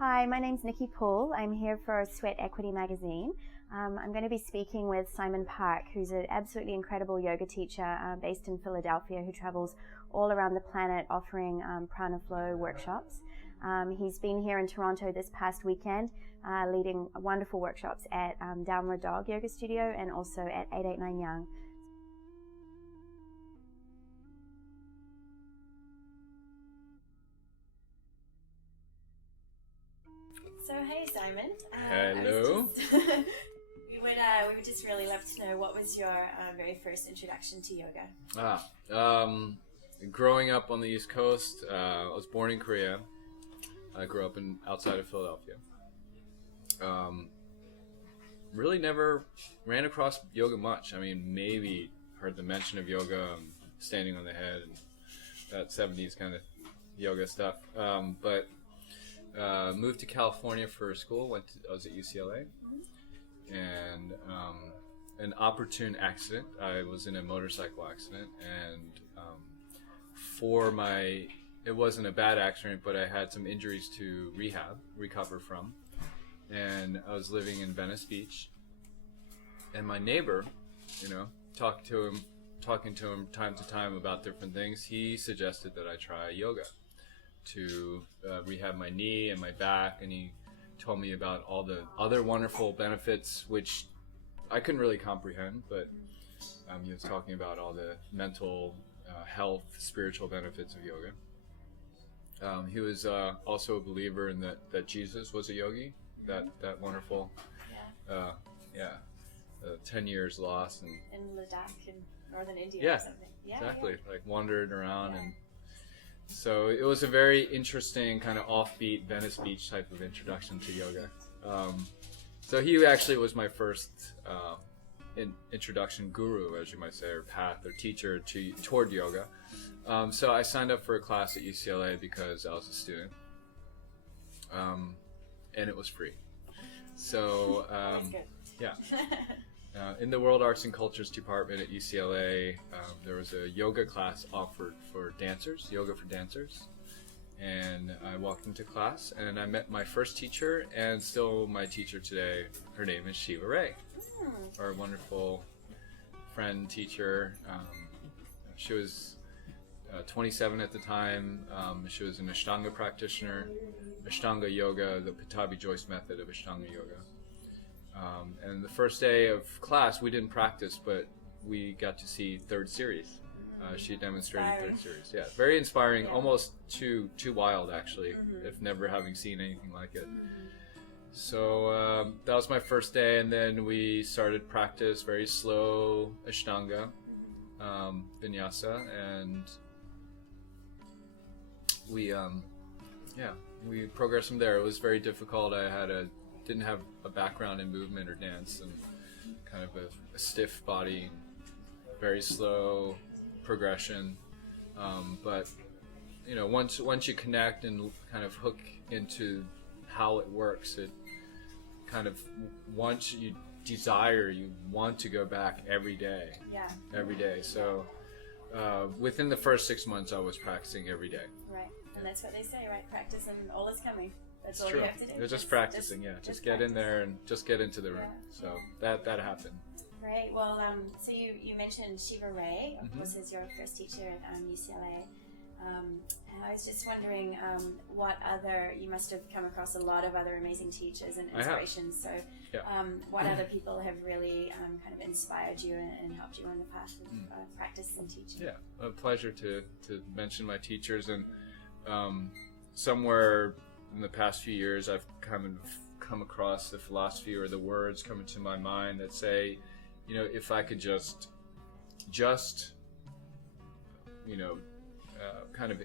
Hi, my name's Nikki Poole. I'm here for Sweat Equity magazine. I'm going to be speaking with Simon Park, who's an absolutely incredible yoga teacher based in Philadelphia who travels all around the planet offering prana flow workshops. He's been here in Toronto this past weekend leading wonderful workshops at Downward Dog Yoga Studio and also at 889 Young. So hey Simon. Hello. We would just really love to know, what was your very first introduction to yoga? Growing up on the East Coast, I was born in Korea. I grew up outside of Philadelphia. Really never ran across yoga much. I mean, maybe heard the mention of yoga, standing on the head, and that 70s kind of yoga stuff. But moved to California for school. I was at UCLA, and an opportune accident. I was in a motorcycle accident, and it wasn't a bad accident, but I had some injuries to recover from, and I was living in Venice Beach, and my neighbor, talking to him time to time about different things, he suggested that I try yoga to rehab my knee and my back, and he told me about all the other wonderful benefits which I couldn't really comprehend, but he was talking about all the mental health, spiritual benefits of yoga. He was also a believer in that Jesus was a yogi, that wonderful 10 years lost in Ladakh in northern India yeah, or something. Yeah, exactly. Yeah. Like wandered around, and so it was a very interesting kind of offbeat Venice Beach type of introduction to yoga. So he actually was my first introduction guru, as you might say, or path or teacher toward yoga. So I signed up for a class at UCLA because I was a student, and it was free. So That's good. yeah. In the World Arts and Cultures department at UCLA, there was a yoga class offered for dancers, yoga for dancers. And I walked into class and I met my first teacher, and still my teacher today. Her name is Shiva Ray, our wonderful friend, teacher. She was 27 at the time. She was an Ashtanga practitioner, Ashtanga yoga, the Pattabhi Jois method of Ashtanga yoga. And the first day of class, we didn't practice, but we got to see third series. She demonstrated third series. Yeah, very inspiring, almost too wild, actually, if never having seen anything like it. So that was my first day, and then we started practice, very slow Ashtanga, vinyasa, and we progressed from there. It was very difficult. Didn't have a background in movement or dance, and kind of a stiff body, very slow progression. But once you connect and kind of hook into how it works, it kind of, once you desire, you want to go back every day. Yeah. Every day. So within the first 6 months, I was practicing every day. Right, and that's what they say, right? Practice and all is coming. That's all True. you have to do. They're just practicing, just get practice. In there and just get into the room. Yeah. So that happened. Great. Well, so you mentioned Shiva Ray, of course, as your first teacher at UCLA. And I was just wondering, you must have come across a lot of other amazing teachers and inspirations. So what other people have really kind of inspired you and helped you on the path of practice and teaching? Yeah, a pleasure to mention my teachers. And somewhere in the past few years, I've kind of come across the philosophy or the words coming to my mind that say, if I could just kind of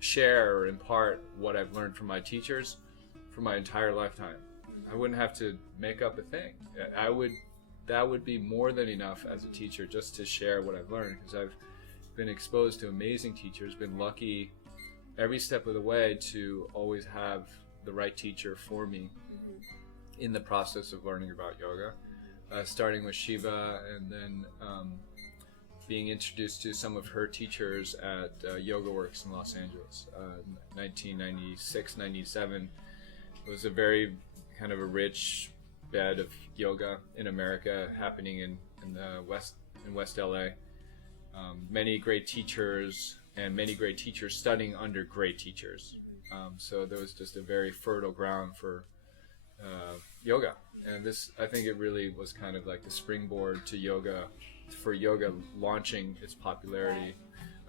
share or impart what I've learned from my teachers for my entire lifetime, I wouldn't have to make up a thing. That would be more than enough as a teacher, just to share what I've learned, because I've been exposed to amazing teachers, been lucky every step of the way to always have the right teacher for me in the process of learning about yoga, starting with Shiva, and then being introduced to some of her teachers at Yoga Works in Los Angeles, 1996, 97. was a very kind of a rich bed of yoga in America happening in the West LA. Many great teachers and many great teachers studying under great teachers. So there was just a very fertile ground for yoga. And this, I think it really was kind of like the springboard to yoga, for yoga launching its popularity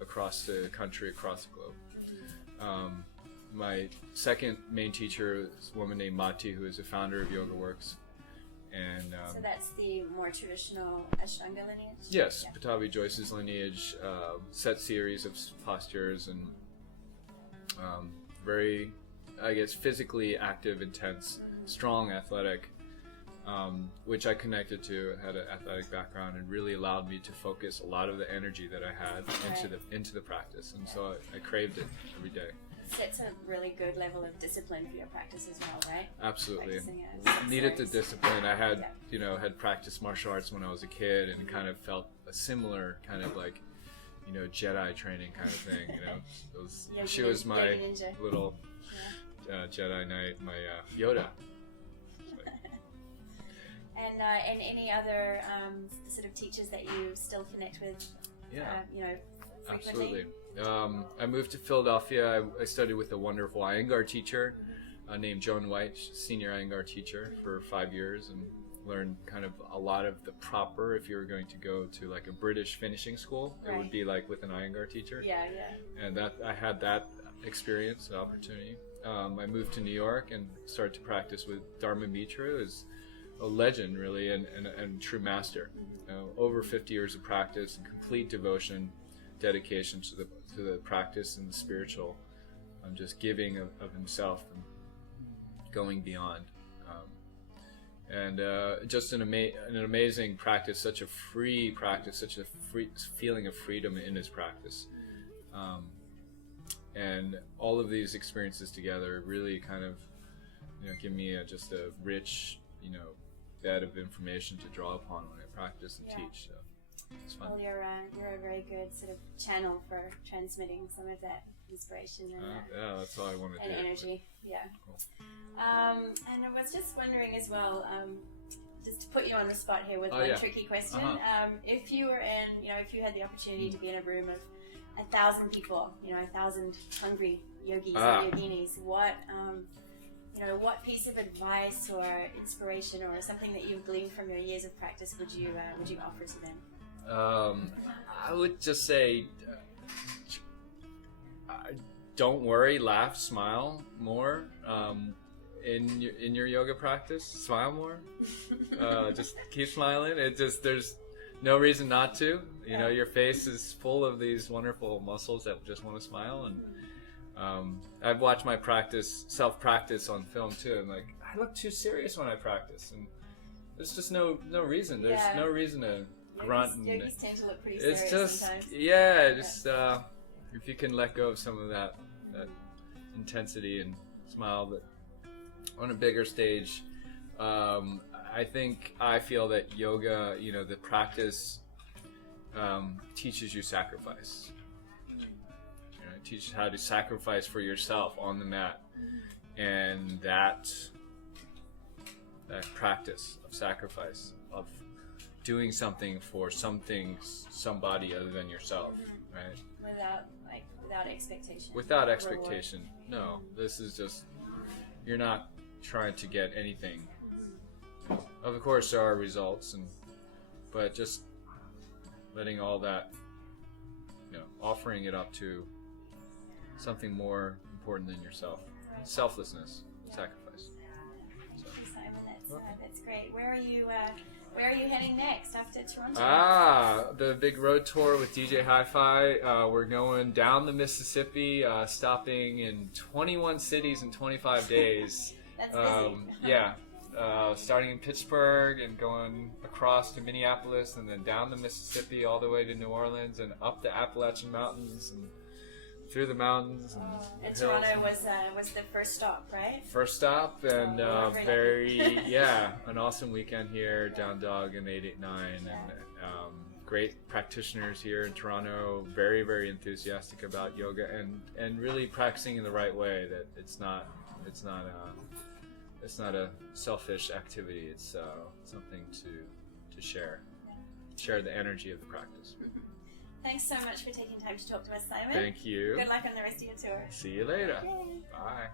across the country, across the globe. My second main teacher is a woman named Mati, who is the founder of YogaWorks. And so that's the more traditional Ashtanga lineage? Yes, yeah. Pattabhi Jois's lineage, set series of postures, and very, I guess, physically active, intense, strong, athletic, which I connected to, had an athletic background, and really allowed me to focus a lot of the energy that I had into the practice. And so I craved it every day. Sets a really good level of discipline for your practice as well, right? Absolutely. Needed the discipline. I had, had practiced martial arts when I was a kid, and kind of felt a similar kind of like, Jedi training kind of thing. She was my little Jedi Knight, my Yoda. And any other sort of teachers that you still connect with? Frequently? Absolutely. I moved to Philadelphia. I studied with a wonderful Iyengar teacher named Joan White, senior Iyengar teacher, for 5 years, and learned kind of a lot of the proper, if you were going to go to like a British finishing school, it would be like with an Iyengar teacher. And that I had that experience, that opportunity. I moved to New York and started to practice with Dharma Mitra, who is a legend really, and true master. Over 50 years of practice and complete devotion, dedication to the practice and the spiritual, just giving of himself and going beyond, and just an amazing practice, such a free practice, such a free feeling of freedom in his practice, and all of these experiences together really kind of give me just a rich bed of information to draw upon when I practice and teach. So it's fun. Well, you're a very good sort of channel for transmitting some of that inspiration and that's all I want to do. And energy, Cool. And I was just wondering as well, just to put you on the spot here with one tricky question. If you were if you had the opportunity to be in a room of 1,000 people, 1,000 hungry yogis and yoginis, what piece of advice or inspiration or something that you've gleaned from your years of practice would you offer to them? I would just say, don't worry, laugh, smile more. In your yoga practice, smile more. Just keep smiling. There's no reason not to. Your face is full of these wonderful muscles that just want to smile, and I've watched my self-practice on film too, and like, I look too serious when I practice, and there's just no reason. There's no reason to grunt. Yogis tend to look pretty serious sometimes. If you can let go of some of that intensity and smile, but on a bigger stage, I feel that yoga, the practice teaches you sacrifice. It teaches how to sacrifice for yourself on the mat, and that practice of sacrifice, of doing something for somebody other than yourself, right? Without expectation. Without expectation. No, this is just, you're not trying to get anything. Of course, there are results, but just letting all that, offering it up to something more important than yourself. Selflessness, sacrifice. Thank you, Simon. That's great. Where are you heading next after Toronto? The big road tour with DJ Hi-Fi. We're going down the Mississippi, stopping in 21 cities in 25 days. That's busy. Starting in Pittsburgh and going across to Minneapolis, and then down the Mississippi all the way to New Orleans and up the Appalachian Mountains and through the mountains and Toronto was the first stop, right? First stop, and an awesome weekend here, Down Dog and 889, and great practitioners here in Toronto, very, very enthusiastic about yoga and really practicing in the right way. That it's not it's not a selfish activity. It's something to share the energy of the practice. Thanks so much for taking time to talk to us, Simon. Thank you. Good luck on the rest of your tour. See you later. Yay. Bye.